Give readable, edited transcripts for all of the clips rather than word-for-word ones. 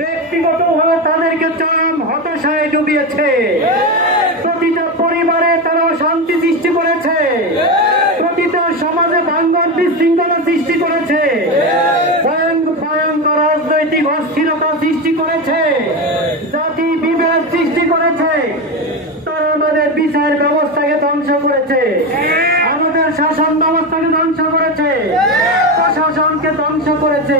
ব্যক্তিগতভাবে তাদেরকে চরম হতাশায় ডুবিয়েছে। প্রতিটা পরিবারে তারা শান্তি সৃষ্টি করেছে, প্রতিটা সমাজে ভাঙন বিশৃঙ্খলা সৃষ্টি করেছে, ভয়ঙ্কর রাজনৈতিক অস্থিরতা সৃষ্টি করেছে, জাতি বিভেদ সৃষ্টি করেছে। তারা আমাদের বিচার ব্যবস্থাকে ধ্বংস করেছে, আমাদের শাসন ব্যবস্থাকে ধ্বংস করেছে, প্রশাসনকে ধ্বংস করেছে,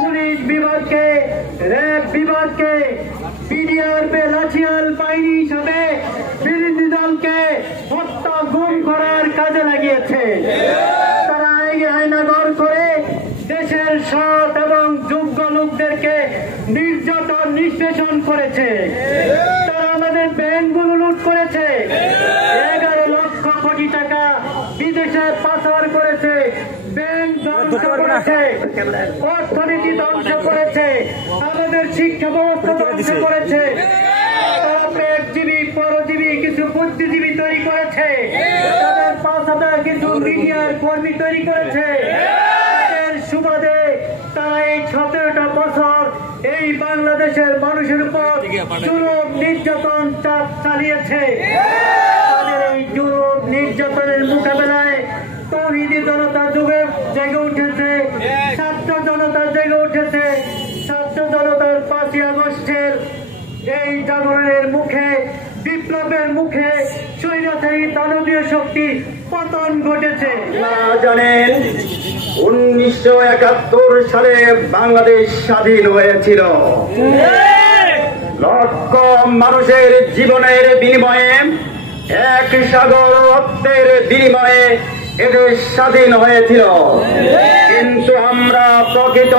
পুলিশ বিভাগকে, র্যাব বিভাগকে, বিডিআরপি লাঠিয়াল বাহিনী হিসাবে বিরোধী দলকে হত্যা গুম করার কাজে লাগিয়েছে। তারা এই আয়নাঘর করে দেশের সৎ এবং যোগ্য লোকদেরকে নির্যাতন নিষ্পেষণ করেছে। তারা আমাদের ব্যাংকগুলো লুট করেছে, 11 লক্ষ কোটি টাকা বিদেশে পাচার করেছে, ব্যাংক ধ্বংস করেছে, অর্থনীতি ধ্বংস করেছে, আমাদের শিক্ষা ব্যবস্থা ধ্বংস করেছে। তারা পেটজীবী পরজীবী কিছু বুদ্ধিজীবী তৈরি করেছে, তাদের পাশাপাশি কিছু মিডিয়ার কর্মী তৈরি করেছে। সুবাদে তারা এই 17টা বছর এই বাংলাদেশের মানুষের উপর জুলুম নির্যাতন চাপ চালিয়েছে। তাদের এই জুলুম নির্যাতনের মোকাবেলায় তৌহিদি জনতা যুগে জেগে উঠেছে, ছাত্র জনতা জেগে উঠেছে। ছাত্র জনতার 5ই আগস্টের এই জাগরণের মুখে, বিপ্লবের মুখে স্বৈরাচারী দানবীয় শক্তি পতন ঘটেছে। জানেন 1971 সালে বাংলাদেশ স্বাধীন হয়েছিল। লক্ষ মানুষের জীবনের বিনিময়ে, এক সাগর রক্তের বিনিময়ে এদেশ স্বাধীন হয়েছিল। কিন্তু আমরা প্রকৃত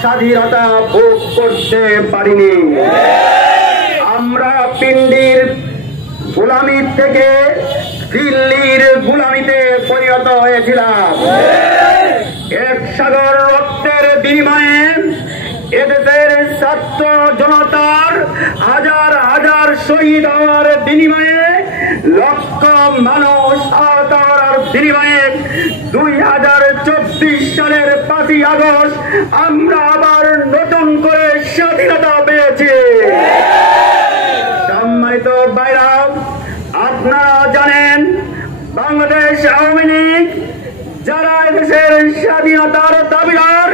স্বাধীনতা ভোগ করতে পারিনি। আমরা পিণ্ডির গোলামি থেকে দিল্লির গোলামিতে পরিণত হয়েছিলাম। এক সাগর রক্তের বিনিময়ে এদেশের ছাত্র জনতার হাজার হাজার শহীদ হওয়ার বিনিময়ে, লক্ষ মানুষ আহত হওয়ার বিনিময়ে 2024 সালের 5ই আগস্ট আমরা আবার নতুন করে স্বাধীনতা পেয়েছি। সম্মানিত ভাইরা, আপনারা জানেন বাংলাদেশ আওয়ামী লীগ যারা দেশের স্বাধীনতার দাবিদার,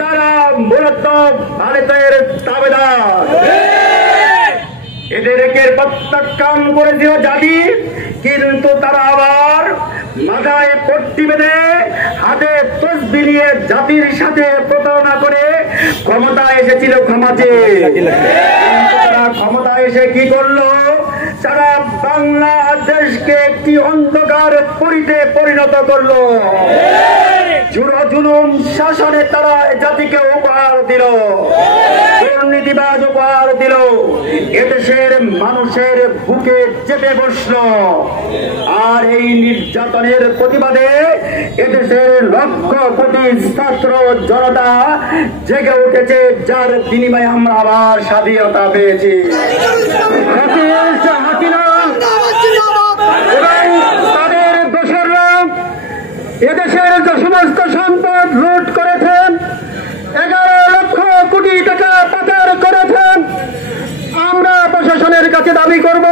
তারা মূলত ভারতের দাবিদার। এদেরকে প্রত্যাখ্যান করেছিল জাতি, কিন্তু তারা আবার মাথায় পট্টি বেঁধে হাতে তসবি নিয়ে জাতির সাথে প্রতারণা করে ক্ষমতা এসেছিল ক্ষমাতে। তারা ক্ষমতা এসে কি করলো? সারা বাংলাদেশকে একটি অন্ধকার পুরীতে পরিণত করলো। জুলুম শাসনে তারা জাতিকে উপহার দিল, দুর্নীতিবাজ উপহার দিল, এদেশের মানুষের বুকে চেপে বসলো। আর এই নির্যাতনের প্রতিবাদে এদেশের লক্ষ কোটি ছাত্র জনতা জেগে উঠেছে, যার বিনিময়ে আমরা আবার স্বাধীনতা পেয়েছি। তাদের দোসররা এদেশের যে সমস্ত সম্পদ লুট করেছেন, 11 লক্ষ কোটি টাকা পাচার করেছেন, আমরা প্রশাসনের কাছে দাবি করব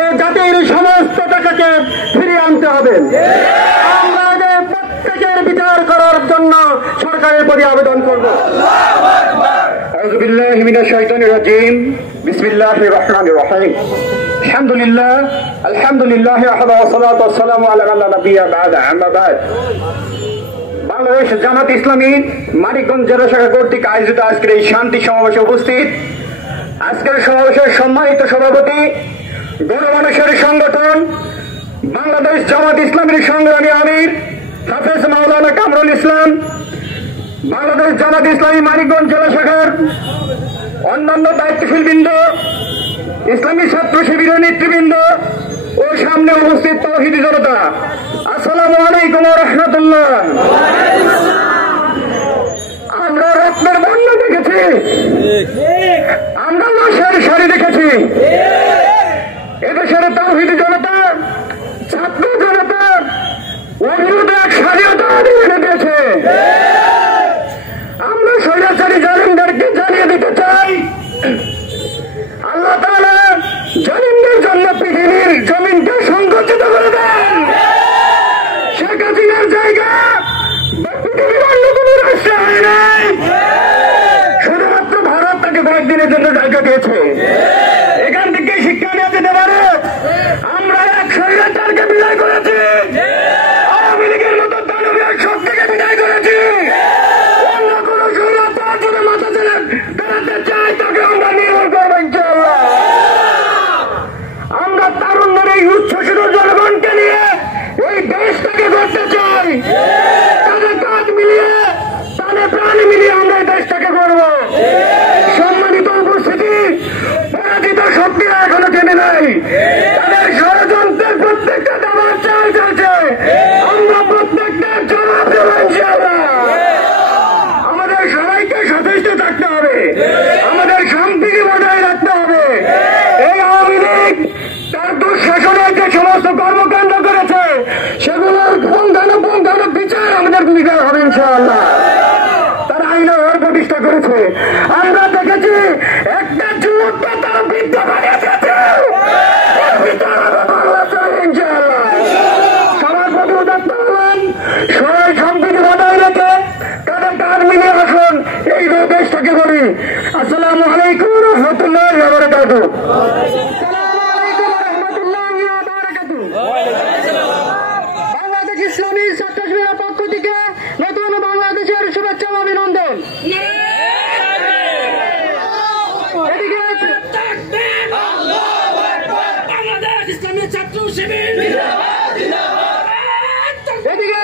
এই জাতির সমস্ত টাকাকে ফিরিয়ে আনতে হবে। আমরা এদের প্রত্যেকের বিচার করার জন্য সরকারের প্রতি আবেদন করব। আউযু বিল্লাহি মিনাশ শাইতানির রাজীম। বিসমিল্লাহির রহমানির রহিম। আলহামদুলিল্লাহ ওয়াহদা ওয়াসসালাতু ওয়াসসালামু আলা মান লা নাবিয়্যা বা'দা, আম্মা বা'দ। বাংলাদেশ জামাত ইসলামী মানিকগঞ্জ জেলা শাখা কর্তৃক আয়োজিত আজকের এই শান্তি সমাবেশে উপস্থিত আজকের সমাবেশের সম্মানিত সভাপতি, গণমানুষের সংগঠন বাংলাদেশ জামাত ইসলামীর সংগ্রামী আমির হাফেজ মাওলানা কামরুল ইসলাম, বাংলাদেশ জামাত ইসলামী মানিকগঞ্জ জেলা শাখার অন্যান্য দায়িত্বশীল বৃন্দ, ইসলামী ছাত্র শিবিরের নেতৃবৃন্দ ও সামনে উপস্থিত তৌহিদি জনতা, আসসালামু আলাইকুম ওয়া রাহমাতুল্লাহ। আমরা রত্নের বন্যা দেখেছি, আমরা লাশের সারি দেখেছি। এদেশের তৌহিদি জনতা, ছাত্র জনতা অভিরুদ্ধ এক স্বাধীনতা এনে দিয়েছে। আমরা স্বৈরাচারী জালিমদেরকে জানিয়ে দিতে চাই শিক্ষা দিয়েছে। এখান থেকে শিক্ষা নিয়ে যেতে পারে আমরা এক স্বৈরাচারকে বিদায় করেছি, আওয়ামী লীগের মতো দানবীয় শক্তিকে বিদায় করেছি। অন্য কোন স্বৈরাচার যদি মাথা ছেড়ে বেড়াতে চায় তাকে আমরা নির্মূল করবো ইনশাআল্লাহ। আমরা তারুণ্যের এই উচ্ছ্বসিত জনগণকে নিয়ে এই দেশটাকে করতে চাই। তাদের কাজ মিলিয়ে তাদের প্রাণ মিলিয়ে আমরা এই দেশটাকে করব। সম্মানিত উপস্থিতি, পরাজিত শক্তিরা এখনো থেমে নাই। তাদের ষড়যন্ত্রের প্রত্যেকটা দাবার চাল চলছে। আমরা প্রত্যেকটা জবাব দেব ইনশাআল্লাহ। আমাদের সবাইকে সচেষ্ট থাকতে হবে, আমাদের সম্প্রীতি বজায় রাখতে হবে। এই আওয়ামী লীগ তার দুঃশাসনের যে সমস্ত কর্মকাণ্ড করেছে সেগুলোর পুঙ্খানুপুঙ্খানু বিচার আমাদের ভূমিকা হবে ইনশাআল্লাহ। তারা আইনের প্রতিষ্ঠা করেছে, আমরা দেখেছি একটা যুদ্ধ তারা বৃদ্ধ বানিয়েছে। ইনশাআল্লাহ সবার প্রতি উদাত্ত হবেন, সবাই সম্প্রীতি বজায় রেখে তাদের কাজ মিলিয়ে আসুন, এই দেশটাকে বলি। আসসালামু আলাইকুম রহমতুল্লাহি ওয়া বারাকাতুহু। বাংলাদেশ ইসলামী ছাত্র শিবিরের পক্ষ থেকে নতুন বাংলাদেশের শুভেচ্ছা ও অভিনন্দন। বাংলাদেশ ইসলামী ছাত্র শিবির এদিকে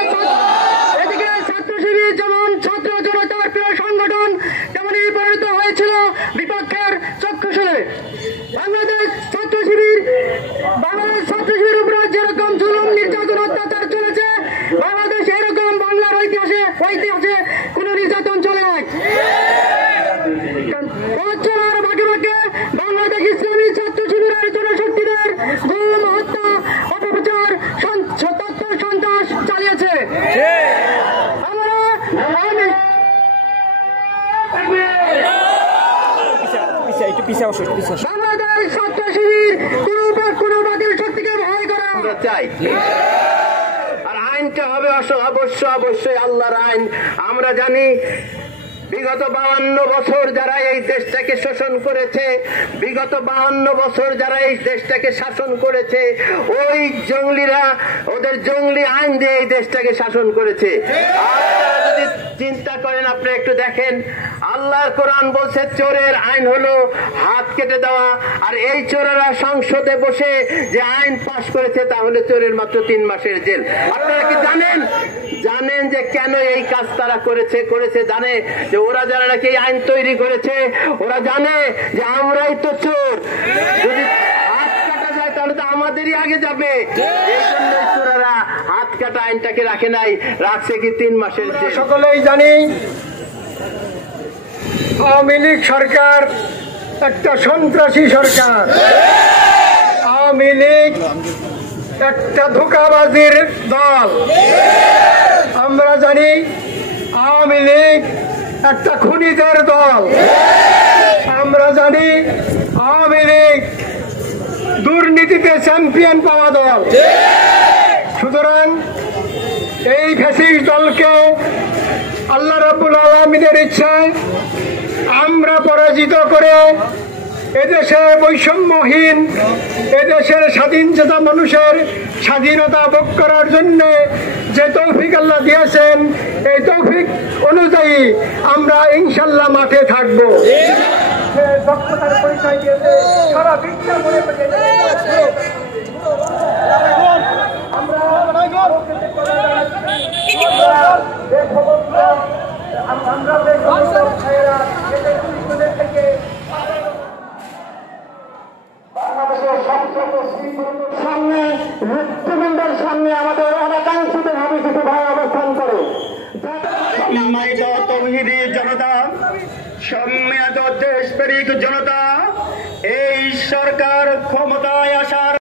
ছাত্র শিবির যেমন ছাত্র জনতার প্রিয় সংগঠন তেমনই পরিণত হয়েছিল বিপক্ষের চক্ষুশূলে। বাংলাদেশ ছাত্র শিবির উপরে যেরকম জুলুম নির্যাতন অত্যাচার চলেছে, বাংলাদেশ এরকম বাংলার ঐতিহাসে কোন নির্যাতন চলে নাই। ভাগে ভাগে বাংলাদেশ ইসলামী ছাত্র শিবিরের জনশক্তিদের গুম, হত্যা, অপপ্রচার, তথ্য সন্ত্রাস চালিয়েছে। বাংলাদেশ ছাত্র শিবির কোন বাতিল শক্তিকে ভয় করে আমরা চাই। আর আইনটা হবে অবশ্যই আল্লাহর আইন। আমরা জানি বিগত 52 বছর যারা এই দেশটাকে শোষণ করেছে, বিগত 52 বছর যারা এই দেশটাকে শাসন করেছে, ওই জঙ্গলিরা ওদের জঙ্গলি আইন দিয়ে এই দেশটাকে শাসন করেছে। আপনারা যদি চিন্তা করেন, আপনি একটু দেখেন, আল্লাহর কোরআন বলছে চোরের আইন হলো হাত কেটে দেওয়া। আর এই চোরেরা সংসদে বসে যে আইন পাশ করেছে তাহলে চোরের মাত্র 3 মাসের জেল। আপনারা কি জানেন যে কেন এই কাজ তারা করেছে জানে যে ওরা যারা নাকি এই আইন তৈরি করেছে ওরা জানে যে আমরাই তো চোর, যদি হাত কাটা যায় তাহলে তো আমাদেরই আগে যাবে। এই জন্য চোরেরা হাত কাটা আইনটাকে রাখে নাই, রাখছে কি 3 মাসের জেল। সকলেই জানি আওয়ামী লীগ সরকার একটা সন্ত্রাসী সরকার। আওয়ামী লীগ একটা ধোঁকাবাজির দল। আমরা জানি আওয়ামী লীগ একটা খুনিদের দল। আমরা জানি আওয়ামী লীগ দুর্নীতিতে চ্যাম্পিয়ন পাওয়া দল। সুতরাং এই ফ্যাসিস্ট দলকে আল্লাহ রাব্বুল আলামিনের ইচ্ছায় আমরা পরাজিত করে এদেশে বৈষম্যহীন, এদেশের স্বাধীনচেতা মানুষের স্বাধীনতা ভোগ করার জন্য যে তৌফিক আল্লাহ দিয়েছেন, এই তৌফিক অনুযায়ী আমরা ইনশাল্লাহ মাঠে থাকবো। দক্ষতার পরিচয় দিয়েছে সারা বিশ্বের মনে সামনে মৃত্যুদণ্ডের সামনে আমাদের অনেকাংশিত ভাবে কিছু ভাই অবস্থান করে। সম্মানিত তৌহিদি জনতা, সম্মানিত দেশপ্রেমিক জনতা, এই সরকার ক্ষমতায় আসা